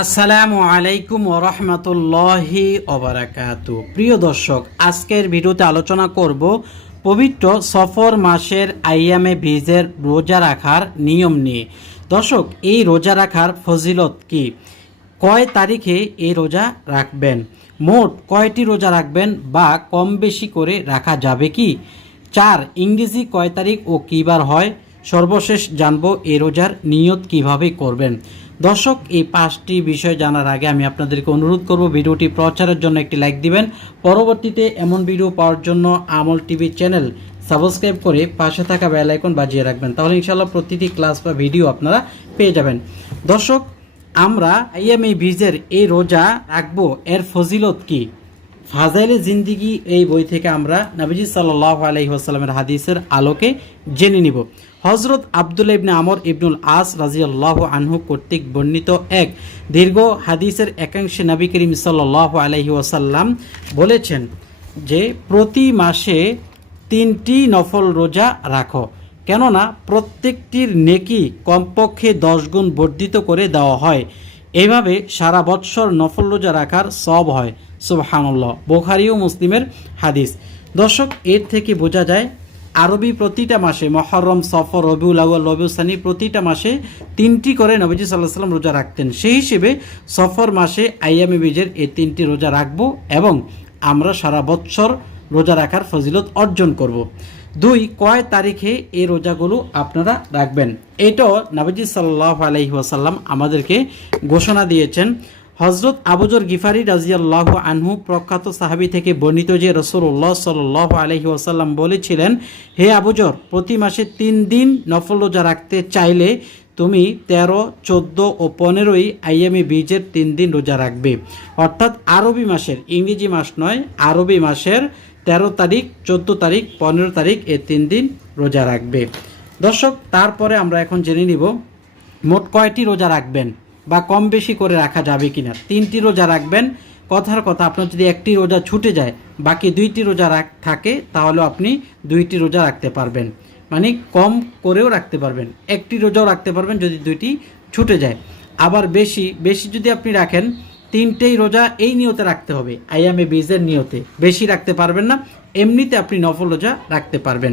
আসসালামু আলাইকুম ওরহমতুল্লাহি ওবরাকাত প্রিয় দর্শক, আজকের ভিডিওতে আলোচনা করব পবিত্র সফর মাসের আইয়ামে বীজের রোজা রাখার নিয়ম নিয়ে। দর্শক, এই রোজা রাখার ফজিলত কি? কয় তারিখে এই রোজা রাখবেন? মোট কয়টি রোজা রাখবেন বা কম বেশি করে রাখা যাবে কি? চার, ইংরেজি কয় তারিখ ও কী বার হয়? সর্বশেষ জানব এই রোজার নিয়ত কীভাবে করবেন। দর্শক, এই পাঁচটি বিষয় জানার আগে আমি আপনাদেরকে অনুরোধ করব ভিডিওটি প্রচারের জন্য একটি লাইক দিবেন। পরবর্তীতে এমন ভিডিও পাওয়ার জন্য আমল টিভি চ্যানেল সাবস্ক্রাইব করে পাশে থাকা বেল আইকন বাজিয়ে রাখবেন। তাহলে ইনশাল্লাহ প্রতিটি ক্লাস বা ভিডিও আপনারা পেয়ে যাবেন। দর্শক, আমরা আইএমএ ভিজের এই রোজা রাখব, এর ফজিলত কি? ফাজাইলে জিন্দিগি এই বই থেকে আমরা নবীজি সাল্লাহ আলহিহাস্লামের হাদিসের আলোকে জেনে নিব। হজরত আবদুল্লা ইবনে আমর ইবনুল আস রাজিয়াল্লাহ আনহু কর্তৃক বর্ণিত এক দীর্ঘ হাদিসের একাংশে নবী করিম সাল্লাহ আলহি ওয়াসাল্লাম বলেছেন যে, প্রতি মাসে তিনটি নফল রোজা রাখো। কেননা প্রত্যেকটির নেকি কমপক্ষে দশ গুণ বর্ধিত করে দেওয়া হয়। এইভাবে সারা বৎসর নফল রোজা রাখার সব হয়। সুবহানুল্লাহ। বোখারি ও মুসলিমের হাদিস। দর্শক, এর থেকে বোঝা যায়, আরবি প্রতিটা মাসে, মহরম, সফর, রবিউল আউ্ল রবিউসানি প্রতিটা মাসে তিনটি করে নবীজি সাল্লাহ সাল্লাম রোজা রাখতেন। সেই হিসেবে সফর মাসে আইয়ামি বীজের এই তিনটি রোজা রাখব এবং আমরা সারা বৎসর রোজা রাখার ফজিলত অর্জন করব। দুই, কয় তারিখে এই রোজাগুলো আপনারা রাখবেন? এটাও নাবিজি সাল্লাহ আলহিহাসাল্লাম আমাদেরকে ঘোষণা দিয়েছেন। হজরত আবুজর গিফারি রাজিয়াল্লাহ আনহু প্রখ্যাত সাহাবি থেকে বর্ণিত যে রসুল্লাহ সাল্লাহ আলহি ওয়াসাল্লাম বলেছিলেন, হে আবুজর, প্রতি মাসে তিন দিন নফল রোজা রাখতে চাইলে তুমি তেরো, চোদ্দ ও পনেরোই আইএমএ বীজের তিন দিন রোজা রাখবে। অর্থাৎ আরবি মাসের, ইংরেজি মাস নয়, আরবি মাসের তেরো তারিখ, চোদ্দ তারিখ, পনেরো তারিখ এ তিন দিন রোজা রাখবে। দর্শক, তারপরে আমরা এখন জেনে নিব মোট কয়টি রোজা রাখবেন বা কম বেশি করে রাখা যাবে কিনা। তিনটি রোজা রাখবেন। কথার কথা, আপনার যদি একটি রোজা ছুটে যায়, বাকি দুইটি রোজা রাখ, থাকে, তাহলে আপনি দুইটি রোজা রাখতে পারবেন। মানে কম করেও রাখতে পারবেন। একটি রোজাও রাখতে পারবেন যদি দুইটি ছুটে যায়। আবার বেশি বেশি যদি আপনি রাখেন তিনটেই রোজা এই নিয়তে রাখতে হবে। আইএমএ বিজের নিয়তে। বেশি রাখতে পারবেন না, এমনিতে আপনি নফল রোজা রাখতে পারবেন।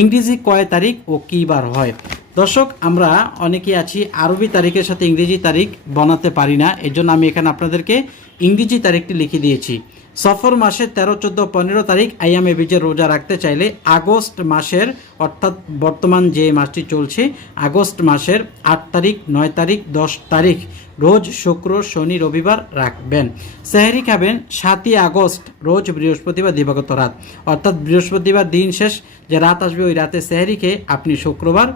ইংরেজি কয় তারিখ ও কী বার হয়? দর্শক, আমরা অনেকে আছি, আরবি তারিখের সাথে ইংরেজি তারিখ বানাতে পারি না এর জন্য আমি এখানে আপনাদেরকে ইংরেজি তারিখটি লিখে দিয়েছি। সফর মাসের তেরো, চোদ্দ, পনেরো তারিখ আইয়ামে বীজের রোজা রাখতে চাইলে আগস্ট মাসের, অর্থাৎ বর্তমান যে মাসটি চলছে, আগস্ট মাসের আট তারিখ, নয় তারিখ, দশ তারিখ রোজ শুক্র, শনি, রবিবার রাখবেন। সেহারি খাবেন সাতই আগস্ট, রোজ বৃহস্পতিবার দিবাগত রাত। অর্থাৎ বৃহস্পতিবার দিন শেষ, যে রাত আসবে ওই রাতে সেহারি খেয়ে আপনি শুক্রবার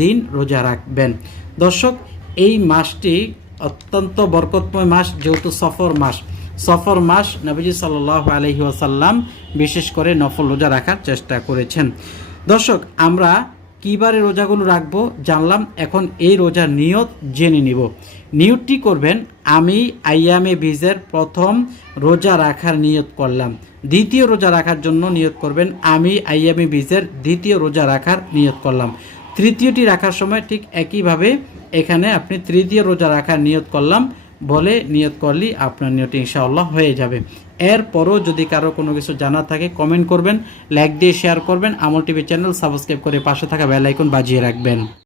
দিন রোজা রাখবেন। দর্শক, এই মাসটি অত্যন্ত বরকতময় মাস, যেহেতু সফর মাস। সফর মাস নবীজি সাল্লাহ আলহি আসাল্লাম বিশেষ করে নফল রোজা রাখার চেষ্টা করেছেন। দর্শক, আমরা কীবারে রোজাগুলো রাখব জানলাম, এখন এই রোজার নিয়ত জেনে নিব। নিয়তটি করবেন, আমি আইয়ামে বীজের প্রথম রোজা রাখার নিয়ত করলাম। দ্বিতীয় রোজা রাখার জন্য নিয়ত করবেন, আমি আইয়ামে বীজের দ্বিতীয় রোজা রাখার নিয়ত করলাম। তৃতীয়টি রাখার সময় ঠিক একইভাবে এখানে আপনি তৃতীয় রোজা রাখার নিয়ত করলাম। বলে নিয়ত করলি আপনার নিয়ত ইনশাআল্লাহ হয়ে যাবে। এরপরও যদি কারও কোনো কিছু জানা থাকে কমেন্ট করবেন লাইক দিয়ে শেয়ার করবেন। আমল টিভি চ্যানেল সাবস্ক্রাইব করে পাশে থাকা বেল আইকন বাজিয়ে রাখবেন।